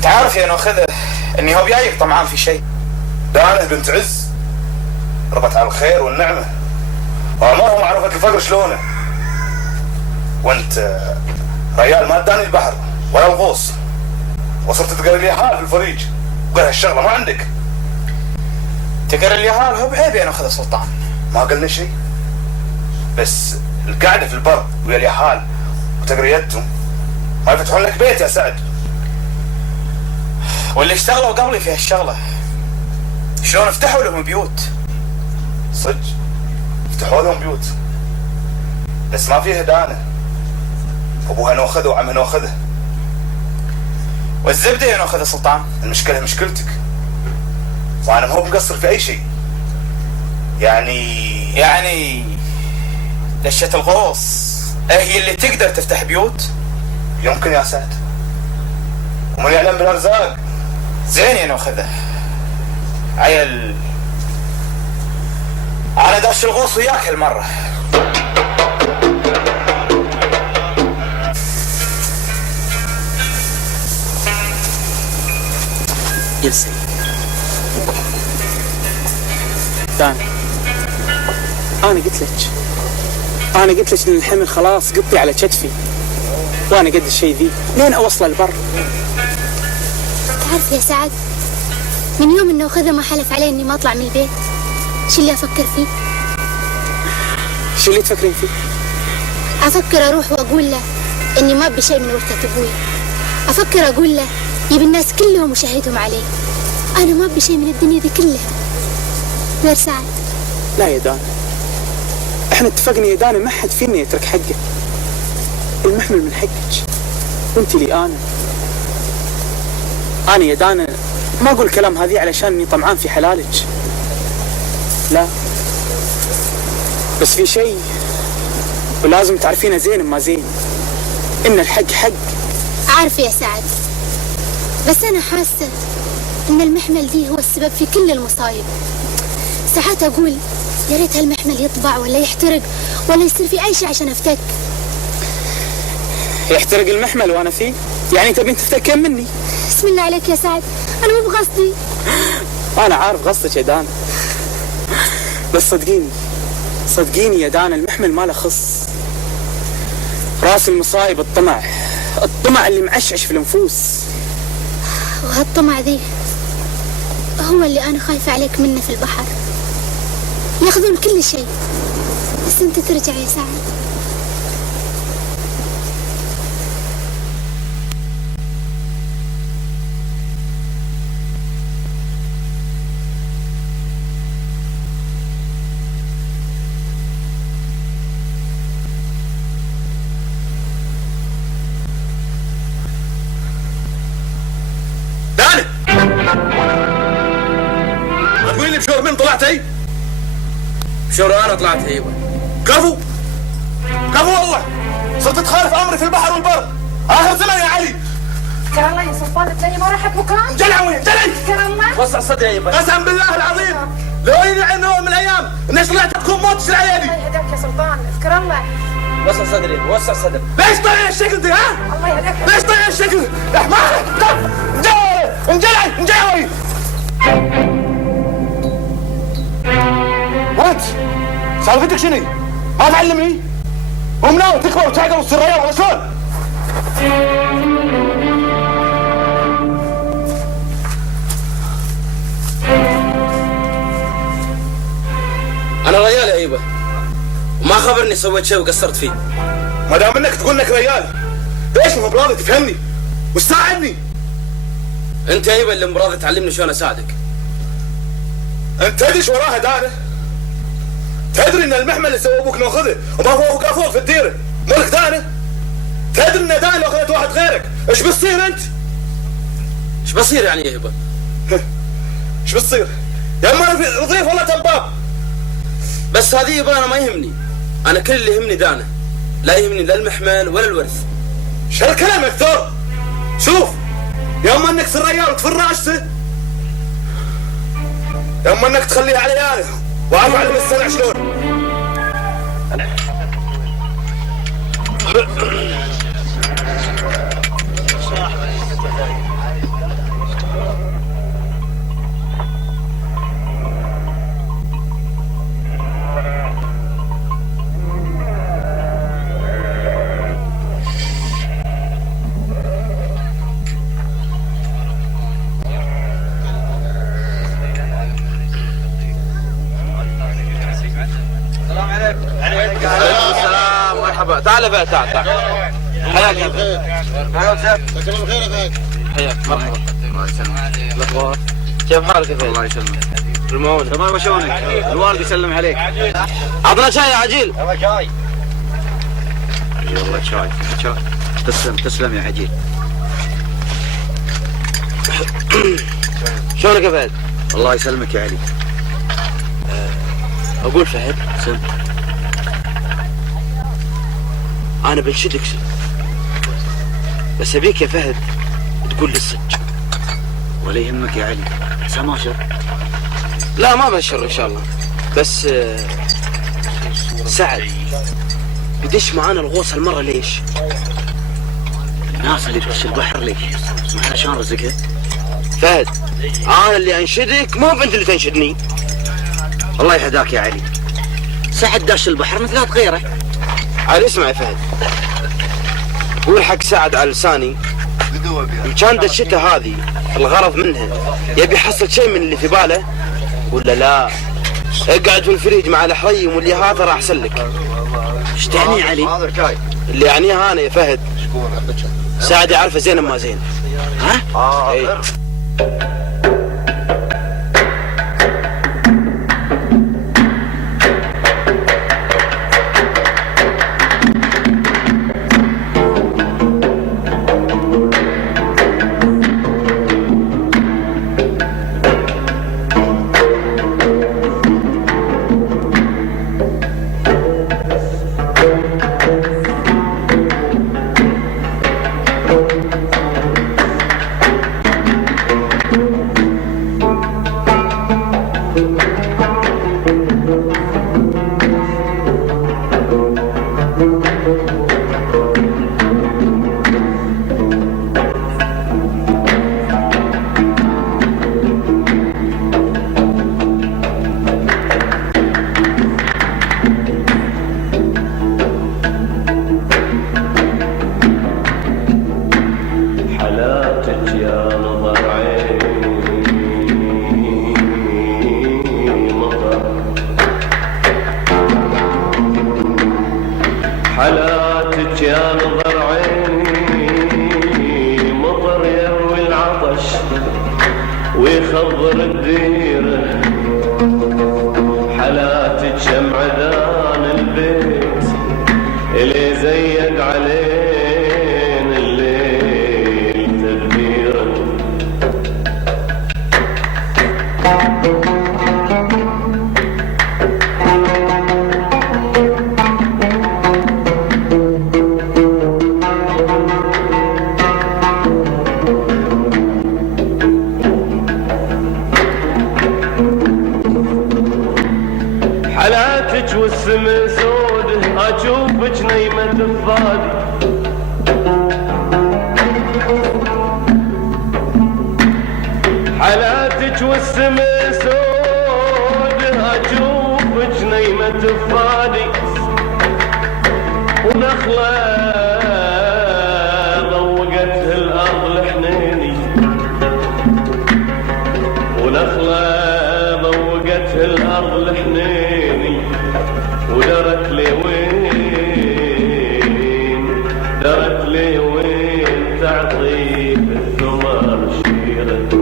انت عارف يا ناخذه اني هو بيايك طمعان في شيء. دانه بنت عز ربت على الخير والنعمه وعمرها ما عرفت الفقر شلونه. وانت ريال ما اداني البحر ولا الغوص وصرت تقري لي حال في الفريج وقال هالشغله ما عندك. تقري اليهال هو بعيب يا ناخذه سلطان. ما قلنا شيء بس القعده في البر ويا اليهال وتقريتهم ما يفتحون لك بيت يا سعد. واللي اشتغلوا قبلي في هالشغله شلون افتحوا لهم بيوت؟ صدق فتحوا لهم بيوت بس ما فيها دانه. ابوها ناخذه وعمها ناخذه. والزبده يا ناخذه سلطان. المشكله مشكلتك وانا ما هو مقصر في اي شيء. يعني دشة الغوص هي اللي تقدر تفتح بيوت؟ يمكن يا سعد ومن يعلم بالارزاق. زين يا ناخذه عيل انا داش الغوص وياك هالمره. جلسي دان، انا قلت لك ان الحمل خلاص قطي على كتفي وانا قد الشيء ذي لين اوصله البر. تعرف يا سعد من يوم انه اخذه ما حلف علي اني ما اطلع من البيت. شو اللي افكر فيه؟ شو اللي تفكرين فيه؟ افكر اروح واقول له اني ما ابي شيء من ورثة ابوي. افكر اقول له يبي الناس كلهم وشهيتهم عليه. انا ما ابي شيء من الدنيا ذي كلها غير سعد. لا يا دانا، احنا اتفقنا يا دانا ما حد فينا يترك حقه. المحمل من حقك وانت لي انا يا دانا ما اقول الكلام هذه علشان اني طمعان في حلالك، لا، بس في شيء ولازم تعرفينه زين ما زين، ان الحق حق. عارفه يا سعد بس انا حاسه ان المحمل دي هو السبب في كل المصايب. ساعات اقول يا ريت هالمحمل يطبع ولا يحترق ولا يصير في اي شيء عشان افتك. يحترق المحمل وانا فيه؟ يعني تبين تفتكين مني؟ بسم الله عليك يا سعد، انا مو بقصدي. انا عارف قصدك يا دانا، بس صدقيني يا دانا المحمل ما له خص. راس المصايب الطمع اللي معشعش في النفوس. وهالطمع ذي هو اللي انا خايفه عليك منه في البحر. ياخذون كل شيء بس انت ترجع يا سعد. شورو انا طلعت هيبه. كفو والله صرت تخالف امري في البحر والبر. اخر زمن يا علي. ترى الله يا سلطان الثاني ما راحت مكان. جلع وين جلع. ترى الله وسع صدري يا يبا. قسم بالله العظيم لو ينعن يوم من الايام اني طلعت تكون موت العيالي. الله يهداك يا سلطان اذكر الله. وسع صدري. ليش طالع الشكل دي ها؟ الله يهداك. ليش طالع الشكل؟ يا حمار انجلع وين؟ وانت سالفتك شنو؟ ما تعلمني؟ مو ناوي تكبر وتعقل وتصير ريال ولا شلون؟ انا ريال يا ايبه وما خبرني سويت شيء وقصرت فيه. ما دام انك تقول انك ريال ليش مو براضي تفهمني وتساعدني؟ انت يا ايبه اللي مراضي تعلمني شلون اساعدك. انت تدري شو وراها داره؟ تدري ان المحمل اللي سوى ابوك ناخذه وما هو كافور في الديره ملك دانه؟ تدري ان دانه لو اخذت واحد غيرك ايش بتصير انت؟ ايش بصير يعني يا هبه؟ ايش بتصير؟ يا اما انا رضيف ولا تنباب. بس هذه يبا انا ما يهمني، انا كل اللي يهمني دانه، لا يهمني لا المحمل ولا الورث. شو هالكلام يا ثور؟ شوف يا اما انك تصير ريال وتفر راشته يا اما انك تخليها على عياله واعرف على السنع شلون. تعال فهد تعال حياك يا فهد. حياك الله بخير يا فهد. حياك مرحبا. الله يسلمك. الاخبار كيف حالك يا فهد؟ الله يسلمك. المعونة تمام وشلونك؟ الوالد يسلم عليك. عطنا شاي يا عجيل. يلا شاي. يلا شاي. تسلم يا عجيل. شلونك يا فهد؟ الله يسلمك يا علي. اقول فهد سم. انا بنشدك بس ابيك يا فهد تقول لي الصدق. ولا يهمك يا علي، احسن ما شر. لا ما بشر ان شاء الله، بس سعد بدش معانا الغوص هالمرة ليش؟ الناس اللي تخش البحر ليش؟ علشان رزقها. فهد انا اللي انشدك مو بنت اللي تنشدني. الله يهداك يا علي. سعد داش البحر مثل غيره. علي اسمع يا فهد، قول حق سعد على لساني ان كان دشته هذه الغرض منها يبي يحصل شيء من اللي في باله ولا لا. اقعد في الفريج مع الحريم واللي هذا راح احسن لك. ايش تعني يا علي؟ اللي يعنيها انا يا فهد سعد يعرفه زين ما زين. ها؟ اي حالاتك يا نظر عيني مطر يروي العطش ويخضر الديرة. حالاتك شمعدان البيت اللي زيق علينا الليل تدبيره. حالاتك والسما سود اشوفك نايمة تفادي. حالاتك والسما سود اشوفك نايمة تفادي. ونخلة ضوقتها الارض الحنيني. ونخلة ضوقتها الارض الحنيني. ودرك لي وين تعطي في الثمر شيرة.